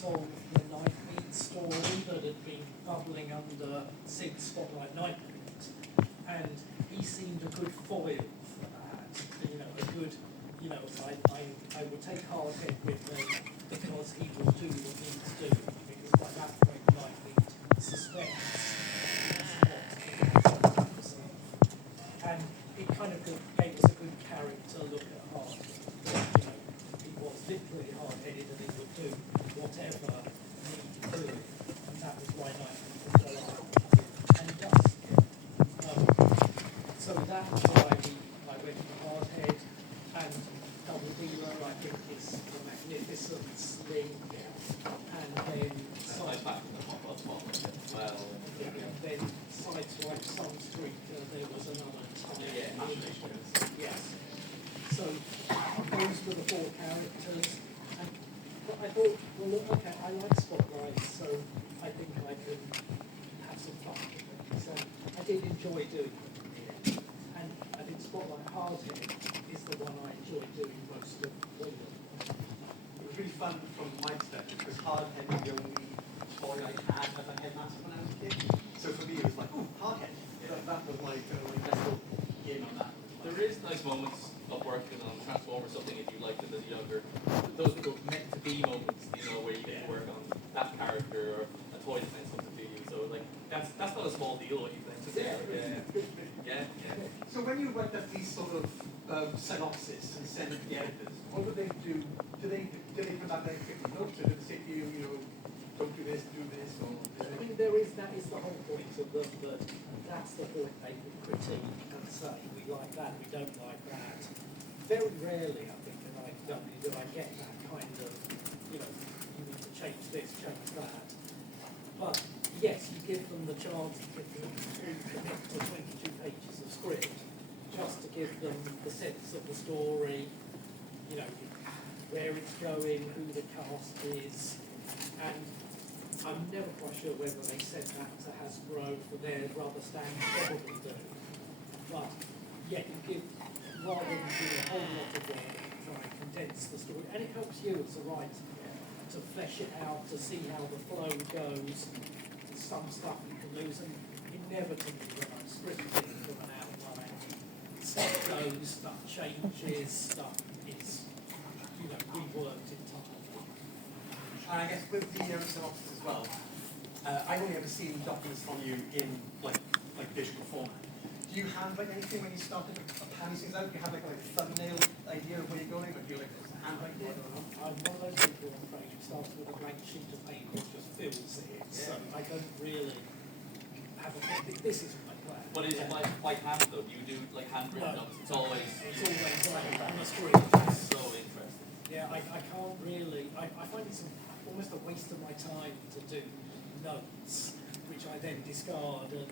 solve the Nightbeat story that had been bubbling under Sid's Spotlight Nightbeat, and he seemed a good foil for that. A good, I would take Hardhead with me because he will do what he needs to do, because by that point Nightbeat suspects he's not in himself. And it kind of gave us a good character look at Hardhead. He was literally hard-headed and he would do whatever needed doing, and that was why Nightbeat was so hard, and he does. So that's why I went for Hardhead, and Double Dealer I think is the magnificent sling, and then then Sideswipe Sunstreaker, there was another time. Yes. So those were the four characters. But I thought, well, look, okay, I like Spotlight, so I think I can have some fun with it. So I did enjoy doing it. And I think Spotlight Hardhead is the one I enjoy doing most of all of them. It was really fun from my perspective, because Hardhead was the only toy I had as a headmaster when I was a kid. So for me, it was like, ooh, Hardhead. That was my little game on that. There is nice moments of working on Transformers, something if you liked it as younger. Those little meant to be moments, where you get to work on that character or a toy that meant something to you. So that's not a small deal, what you think. Yeah. So when you write up these sort of synopsis and send it to the editors, what do they do? Do they come back and take notes, or do they say to you, don't do this, do this, or? I mean, that is the whole point of them, that that's the point they can critique and say, we like that, we don't like that. Very rarely, I think, in IDW do I get that kind of, you need to change this, change that. But yes, you give them the chance to commit to 22 pages of script, just to give them the sense of the story, where it's going, who the cast is, and I'm never quite sure whether they said that to Hasbro for their rubber stamp, probably do. But yet you give, rather than do a whole lot of work, try and condense the story, and it helps you as a writer to flesh it out, to see how the flow goes. Some stuff you can lose, and inevitably when I'm scripting from an outline, stuff goes, stuff changes, stuff is, reworked entirely. And I guess with the synopsis as well, I've only ever seen documents from you in like digital format. Do you handwrite anything when you start to pan these things out? Do you have like a thumbnail idea of where you're going, or do you handwrite it? I'm one of those people, I'm afraid, who starts with a blank sheet of paper and just fills it. So I don't really have a think. This is my plan. But is it like hand though? Do you do like handwritten notes? It's always like on the screen. So interesting. Yeah, I can't really. I find it's almost a waste of my time to do notes, which I then discard, and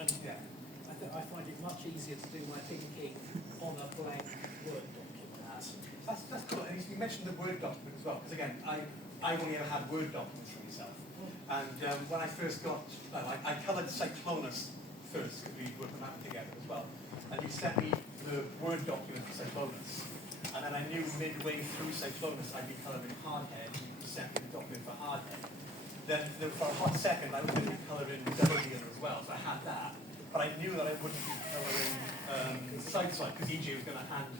I find it much easier to do my thinking on a blank Word document. That's cool. And you mentioned the Word document as well, because again, I've only ever had Word documents for myself. And when I first got, I coloured Cyclonus first, because we worked on that together as well. And you sent me the Word document for Cyclonus. And then I knew midway through Cyclonus I'd be colouring Hardhead, and you sent me the document for Hardhead. Then for a hot second I was going to be colouring Double Dealer as well, so I had that. But I knew that I wouldn't be colouring Sideswipe, because EJ was going to hand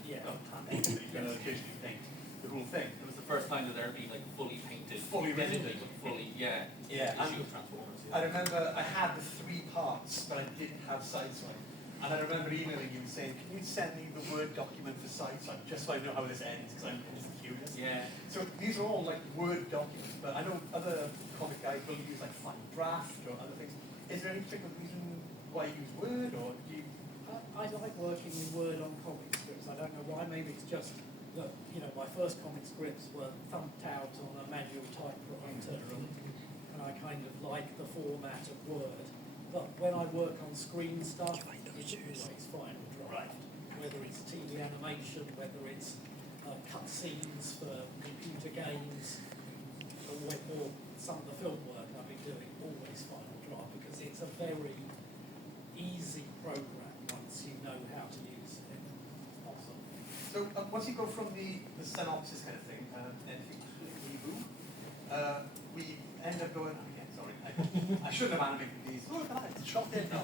he's going to digitally paint the whole thing. It was the first time that there had been like fully painted, Fully rendered. issue of Transformers. I remember I had the 3 parts, but I didn't have Sideswipe. And I remember emailing you and saying, can you send me the Word document for Sideswipe, just so I know how this ends, because I'm just curious. Yeah. So these are all like Word documents, but I know other comic guys will use like Final Draft or other things. Is there any particular reason why you use Word, or do you? I like working in Word on comic scripts. I don't know why. Maybe it's just that my first comic scripts were thumped out on a manual typewriter, and I kind of like the format of Word. But when I work on screen stuff, it's always Final Draft. Whether it's TV animation, whether it's cut scenes for computer games, or some of the film work I've been doing, always Final Draft, because it's a very easy program once you know how to use it. Awesome. So once you go from the synopsis kind of thing, anything reboot, we end up going, again, sorry, I shouldn't have animated these. Oh, look at that, it's shot in now.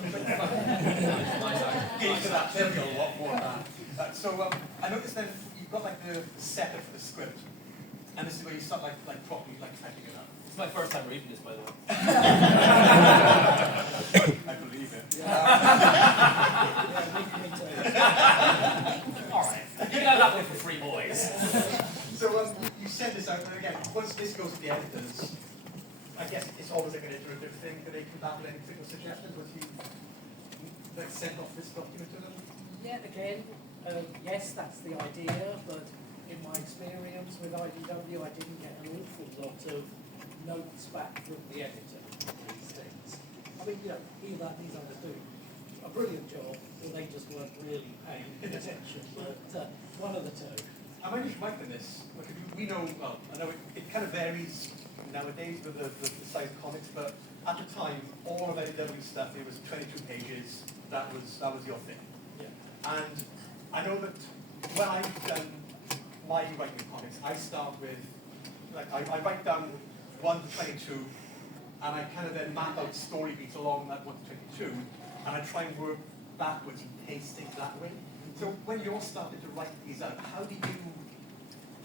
Get to that, there'll be a lot more of that. So I noticed then you've got like the setup for the script, and this is where you start like properly like typing it up. It's my first time reading this, by the way. I believe it. Me too. All right. You got that one for free, boys. So you send this out, and again, once this goes to the editors, I guess it's always like an iterative thing. Do they come back with any critical suggestions once you like send off this document to them? Yeah, again, yes, that's the idea, but in my experience with IDW, I didn't get an awful lot of notes back from the editor on these things. I mean, either these others do a brilliant job, or they just weren't really paying attention, but one of the two. I'm only writing this, like, we know, well, I know it kind of varies nowadays with the size of comics, but at the time, all of IDW stuff, it was 22 pages, that was your thing. Yeah. And I know that when I've done my writing of comics, I start with, like, I write down 1 to 22, and I kind of then map out story beats along that 1 to 22, and I try and work backwards and pace things that way. So when you're starting to write these out, how do you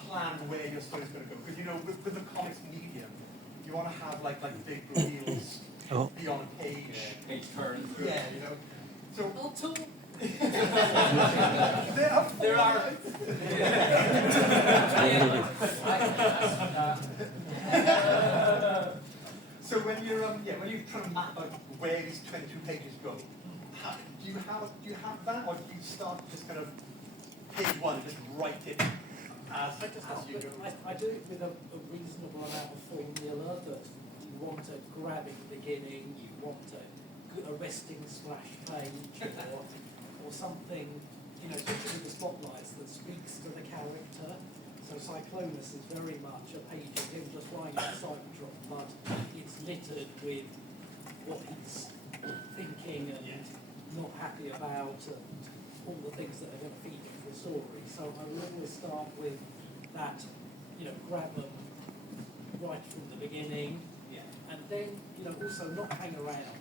plan where your story's going to go? Because with the comics medium, you want to have like big reveals beyond a page. Yeah, page turns. Yeah, So Well, two. there are. So when you're when you're trying to map out where these 22 pages go, do you have that, or do you start just kind of page 1 and just write it as you go? I do it with a reasonable amount of formula that you want a grabbing beginning, you want a resting splash page, or something, especially with the spotlights that speaks to the character. So Cyclonus is very much a page of him just flying at the Cybertron, but it's littered with what he's thinking and not happy about, and all the things that are going to feed into the story. So I will always start with that, grab them right from the beginning, and then, also not hang around,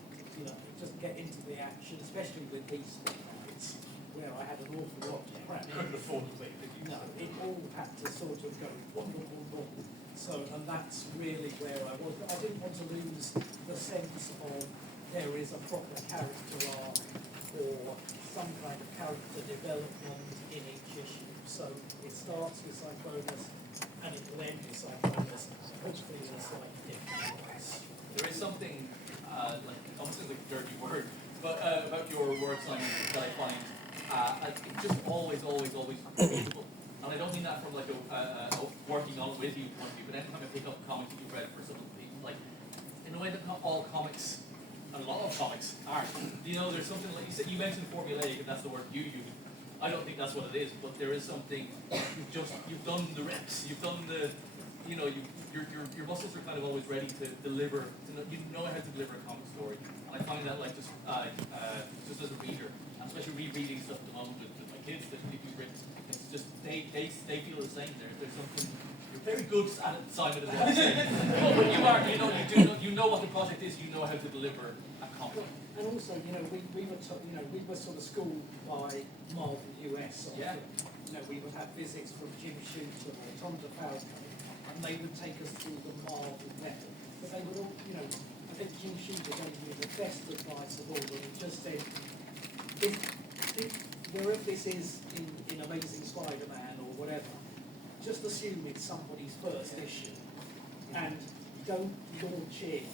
just get into the action, especially with these spotlights, where I had an awful lot to cram in. Couldn't afford to wait, did you? No, it all had to sort of go boom, boom, boom, boom. So, and that's really where I was. But I didn't want to lose the sense of there is a proper character arc or some kind of character development in each issue. So it starts with Cyclonus and it will end with Cyclonus, hopefully in a slightly different place. There is something, obviously a dirty word, but about your word, Simon, that I find it's just always readable. And I don't mean that from like working on it with you, but anytime I pick up comics that you've read for some people, like, in a way that not all comics, a lot of comics aren't. There's something like you mentioned formulaic, and that's the word you use. I don't think that's what it is, but there is something. You've done the reps. You've done the, your muscles are kind of always ready to deliver. You know how to deliver a comic story, and I find that just as a reader, and especially rereading stuff at the moment with my kids that you've written, it's just they feel the same. There's something. You're very good at it, Simon, as well. But you are, you know what the project is. You know how to deliver a comic. And also, we were sort of schooled by Marvel US. Yeah. We would have visits from Jim Shooter or Tom DeFalco, and they would take us through the Marvel method. But they would all, I think Jim Shooter gave me the best advice of all, and he just said, wherever this is in Amazing Spider-Man or whatever, just assume it's somebody's first issue, and don't launch in.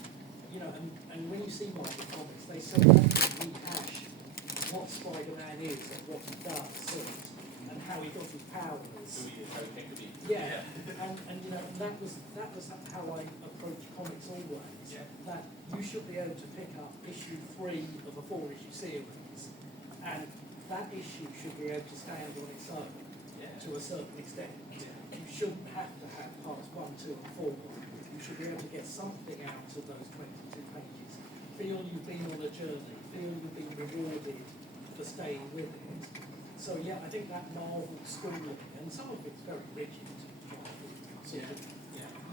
And when you see Marvel comics, they so often rehash what Spider-Man is and what he does and how he got his powers. Who he is, how he came to be. Yeah, and that was how I approach comics always. Yeah. That you should be able to pick up issue 3 of a 4-issue series, and that issue should be able to stand on its own to a certain extent. You shouldn't have to have parts 1, 2, and 4. You should be able to get something out of those 22 pages. Feel you've been on a journey. Feel you've been rewarded for staying with it. So I think that Marvel schooling, and some of it's very rigid,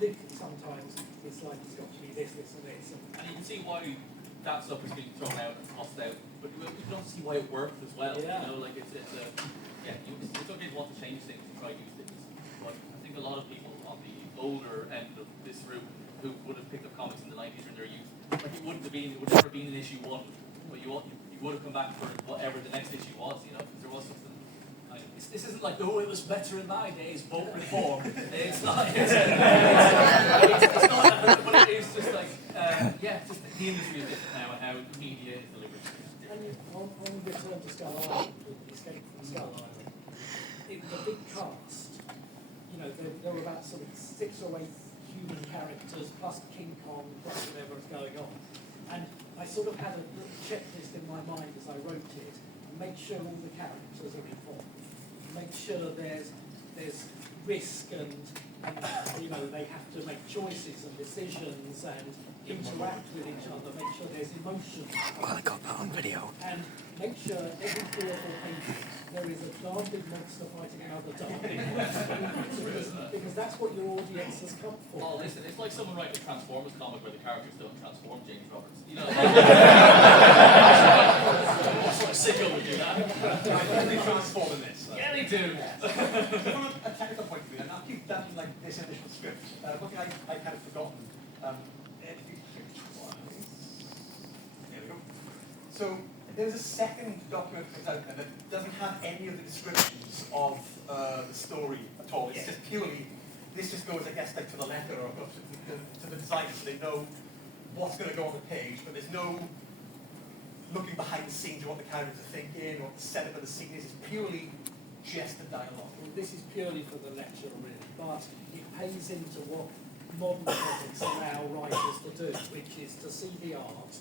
literally sometimes it's like it's got to be this, this, and this. And you can see why that stuff is being thrown out and tossed out, but you can also see why it worked as well. Yeah. You know, like it's it's okay to want to change things and try new things, but I think a lot of people on the older end of this room who would have picked up comics in the 90s or in their youth, like it would never have been in issue 1, but you would have come back for whatever the next issue was, you know, because there was something kind of. This isn't like, oh, it was better in my days, vote reform. It's not. It's not, but it is just like, just the industry is different now and how media is delivered. And on Return to Skull Island, with the Escape from Skull Island, the big cast, you know, there were about sort of 6 or 8 human characters, plus King Kong, plus whatever was going on. And I sort of had a little checklist in my mind as I wrote it, and make sure all the characters are involved. Make sure there's risk and you know, they have to make choices and decisions and interact with each other, make sure there's emotion. Well, I got that on video. And make sure every 3 or 4 pages there is a darn big monster fighting another darn big monster. Because that's what your audience has come for. Oh, listen, it's like someone writing a Transformers comic where the characters don't transform, James Roberts. You know, what sicko would do that? They transform in this. Yeah, they do. From a technical point of view, and I'll keep that in like this initial script. One thing I kind of forgotten. If you click twice, there we go. So there's a second document that comes out there that doesn't have any of the descriptions of the story at all. It's just purely, this just goes, I guess, like to the letter or to the designer, so they know what's going to go on the page, but there's no looking behind the scenes of what the characters are thinking or the setup of the scene is. It's purely just the dialogue. Well, this is purely for the lecture, really, but it pays into what modern comics allow writers to do, which is to see the art,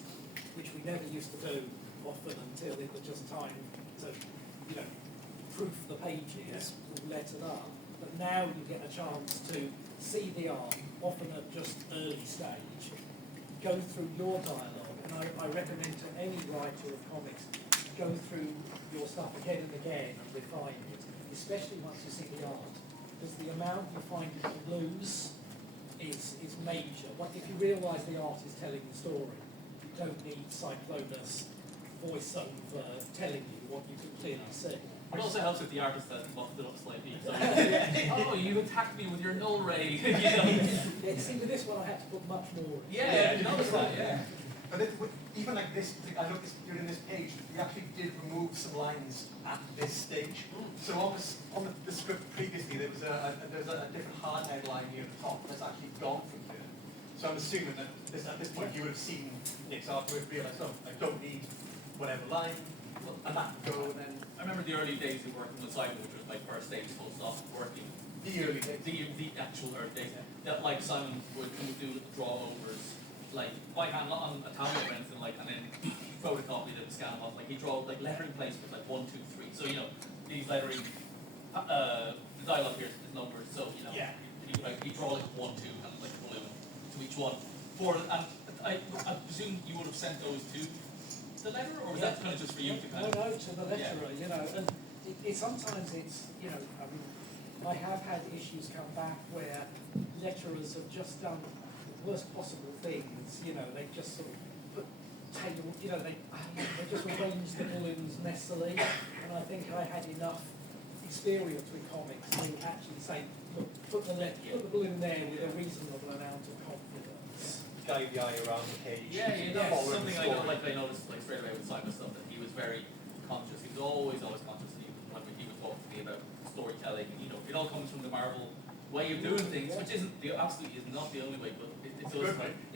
which we never used to do often until it was just time to, you know, proof the pages, letter up. But now you get a chance to see the art, often at just early stage, go through your dialogue, and I recommend to any writer of comics, go through your stuff again and again and refine it, especially once you see the art, because the amount you find you can lose is major. Like if you realise the art is telling the story, you don't need Cyclonus voiceover telling you what you can clearly see. It also helps if the artist has muffed it up slightly. So, oh, you attacked me with your null ray. You know? Yeah, see, with this one I had to put much more. Yeah, you noticed that, yeah. But even like this, I noticed during this page, we actually did remove some lines at this stage. So on the script previously, there was a different hard headline near the top that's actually gone from here. So I'm assuming that at this point you would have seen Nick's artwork, realised, oh, I don't need whatever line, and that would go, and then I remember the early days of working with Simon, which was my first stage full stop working. the early days. The actual early days. That like Simon would do little draw overs, like by hand, not on a tablet or anything, like, and then photocopy it and scan them off. Like he draw like lettering placement, like 1, 2, 3. So you know these lettering, the dialogue here is numbers. So you know, he draw like 1, 2, and like balloon to each one. And I presume you would have sent those to the letterer, or was that kind of just for you to kind of? No, to the letterer, you know, and sometimes it's, you know, I mean, I have had issues come back where letterers have just done the worst possible things, you know, they just sort of put tail, you know, they just arrange the balloons messily, and I think I had enough experience with comics to actually say, look, put the balloon there with a reasonable amount of confidence. Guide the eye around the page. That's something I noticed like straight away with Simon stuff, that he was very conscious. He was always conscious. Even when he would talk to me about storytelling, you know, it all comes from the Marvel way of doing things, which absolutely is not the only way, but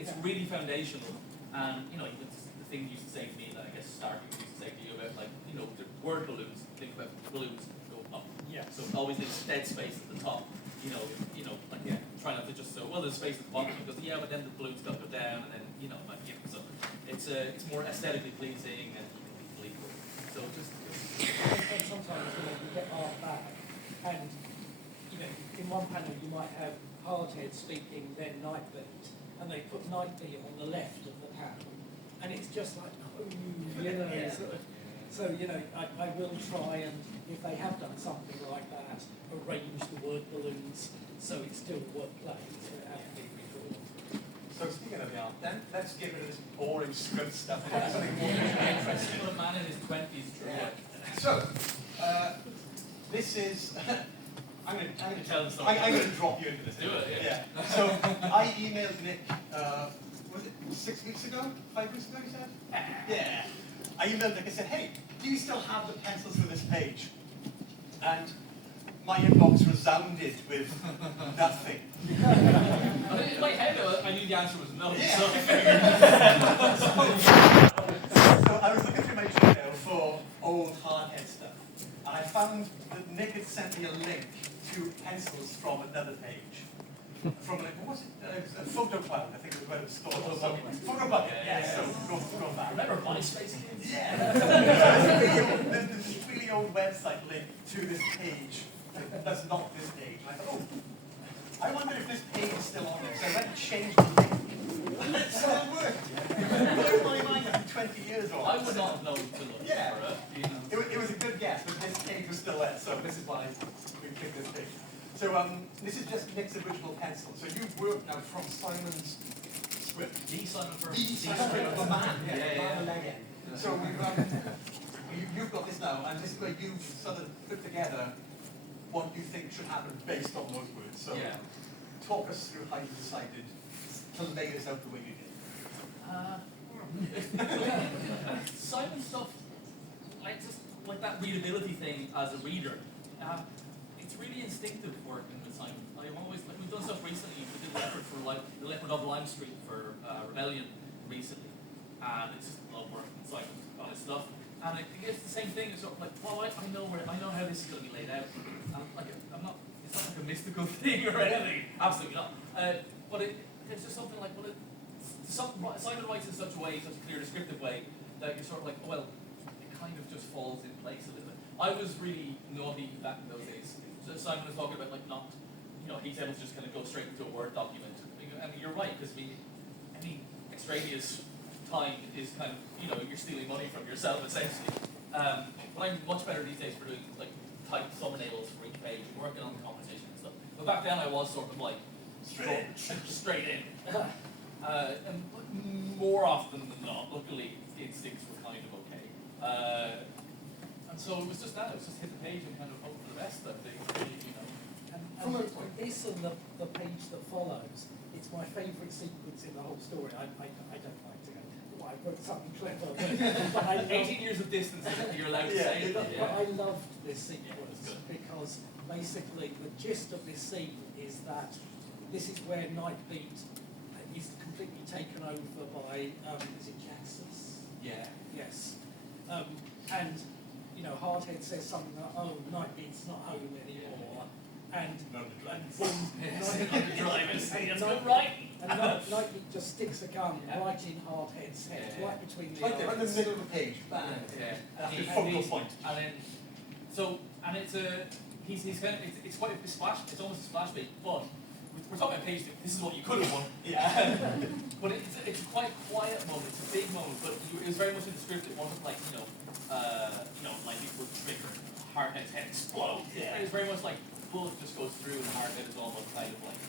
it's really foundational. And you know, the thing you used to say to me, that I guess starting used to say to you about, like, you know, the word balloons. Think about balloons go up. Yeah. So it always leaves dead space at the top. You know, like try not to just so there's space at the bottom, because but then the balloons got to go down, and then like so it's more aesthetically pleasing and believable. So just. And sometimes, you know, you get art back, and you know, in one panel you might have Hardhead speaking, then Nightbeat, and they put Nightbeat on the left of the panel, and it's just like, oh, you know. So, you know, I will try and, if they have done something like that, arrange the word balloons so it's still worth playing, so it hasn't been redrawn. So speaking of the art, then let's get rid of this boring script stuff and have something more interesting. Still a man in his 20s, true. Yeah. So, this is. I'm going to Tell the story. I'm going to drop you into this. Do it, yeah. So I emailed Nick. Was it 6 weeks ago? 5 weeks ago? You said. Yeah. I emailed Nick and said, "Hey, do you still have the pencils for this page?" And my inbox resounded with nothing. In my head, I knew the answer was no. Yeah. So I figured. So I was looking through my Gmail for old hardhead stuff, and I found that Nick had sent me a link to pencils from another page. From like, what was it? A photo cloud, I think it was where it was stored. Photo bucket, yeah. So go back. Remember MySpace kids? Yeah. There's this really old website link to this page that's not this page. And I thought, I wonder if this page is still on there. So I went to change the link. And it still worked. It blew my mind after 20 years old. I would not know to look Yeah. for it. You know. It was a good guess, but this page was still there. So this is why we picked this page. So this is just Nick's original pencil. So you've worked now from Simon's script. The Simon First. The script, the man. Yeah. The leg end. So you've got this now, and this is where you've sort of put together what you think should happen based on those words. So Yeah. talk us through how you decided to lay this out the way you did. Simon stuff, like that readability thing as a reader. It's really instinctive working with Simon. I'm always like we've done stuff recently. We did the leopard for like the leopard of Lime Street for Rebellion recently, and it's just love working with Simon on his stuff. And it's the same thing. It's sort of like, well, I know how this is going to be laid out. I'm not. It's not like a mystical thing or anything. Absolutely not. But it's just something like, Simon writes in such a way, such a clear, descriptive way, that you're sort of like, oh, well, it kind of just falls in place a little bit. I was really naughty back in those days. So Simon was talking about like not, he's able to just kind of go straight into a Word document. And you're right, because any extraneous time is kind of, you're stealing money from yourself essentially. But I'm much better these days for doing like typed thumbnails for each page and working on the competition and stuff. But back then I was sort of like straight in. And more often than not, luckily, instincts were kind of okay. And so it was just that. It was just hit the page and kind of hope for the best. That they, And this and the page that follows, it's my favourite sequence in the whole story. I don't like to go, well, I wrote something clever, but I 18 years of distance, you're allowed to say it. but I loved this sequence good. because basically the gist of this scene is that this is where Nightbeat is completely taken over by, is it Jaxus? Yeah. Yes. And, Hardhead says something like, oh, Nightbeat's not home anymore. And Nightbeat just sticks a gun right in Hardhead's head, right between the Right there, right in the eyes. middle of the page. Bang. Yeah. That's the focal point. And then, it's a, he's kind of, it's quite a splash, it's almost a splash beat, but we're talking about page, this is what you could have won. Yeah. But it's quite a quiet moment, it's a big moment, but it was very much in the script, it wasn't like, like people would trigger, Hardhead's head explodes. Yeah. It was very much like, bullet just goes through and Hardhead is almost kind of like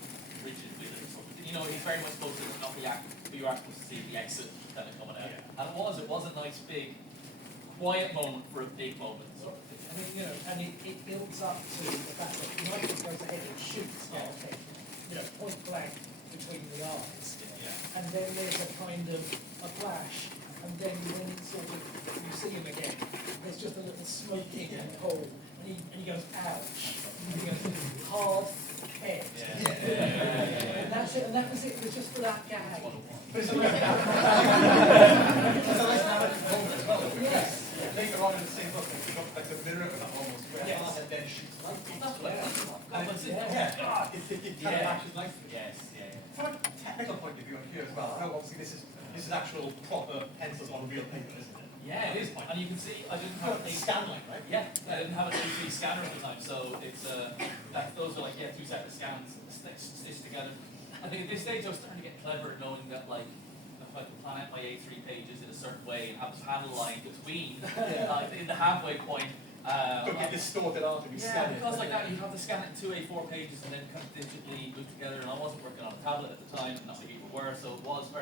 rigid with it or something. He's very much supposed to not react, but you are supposed to see the exit kind of coming out. Yeah. And it was a nice big, quiet moment for a big moment. Sort of thing. And it builds up to the fact that Nightbeat goes ahead and shoots Hardhead, point blank between the eyes. Yeah. And then there's a kind of a flash, and then when you see him again, there's just a little smoking and cold, and he goes, ouch. And he goes, hard head. And that's it, and that was it. It was just for that gag. But it's a nice narrative moment as well. Yes. Later on in the same book, it's got like a mirror of that almost, where Hardhead then shoots Nightbeat. That's what I And it kind of matches nicely. Yes, From a technical point of view on here as well, I know obviously this is actual proper pencils on real paper, isn't it? Yeah, it is. And you can see I didn't have a Scan line, right? Yeah, I didn't have an A3 scanner at the time, so it's those are like 2 separate scans stitched together. I think at this stage I was starting to get clever, knowing that like the like to plan out my A3 pages in a certain way and have a panel line between, Yeah. in the halfway point. Don't get distorted out to be Yeah, scanned. because like that, you have to scan it in two A4 pages and then kind of digitally move together. And I wasn't working on a tablet at the time, not many people were, so it was very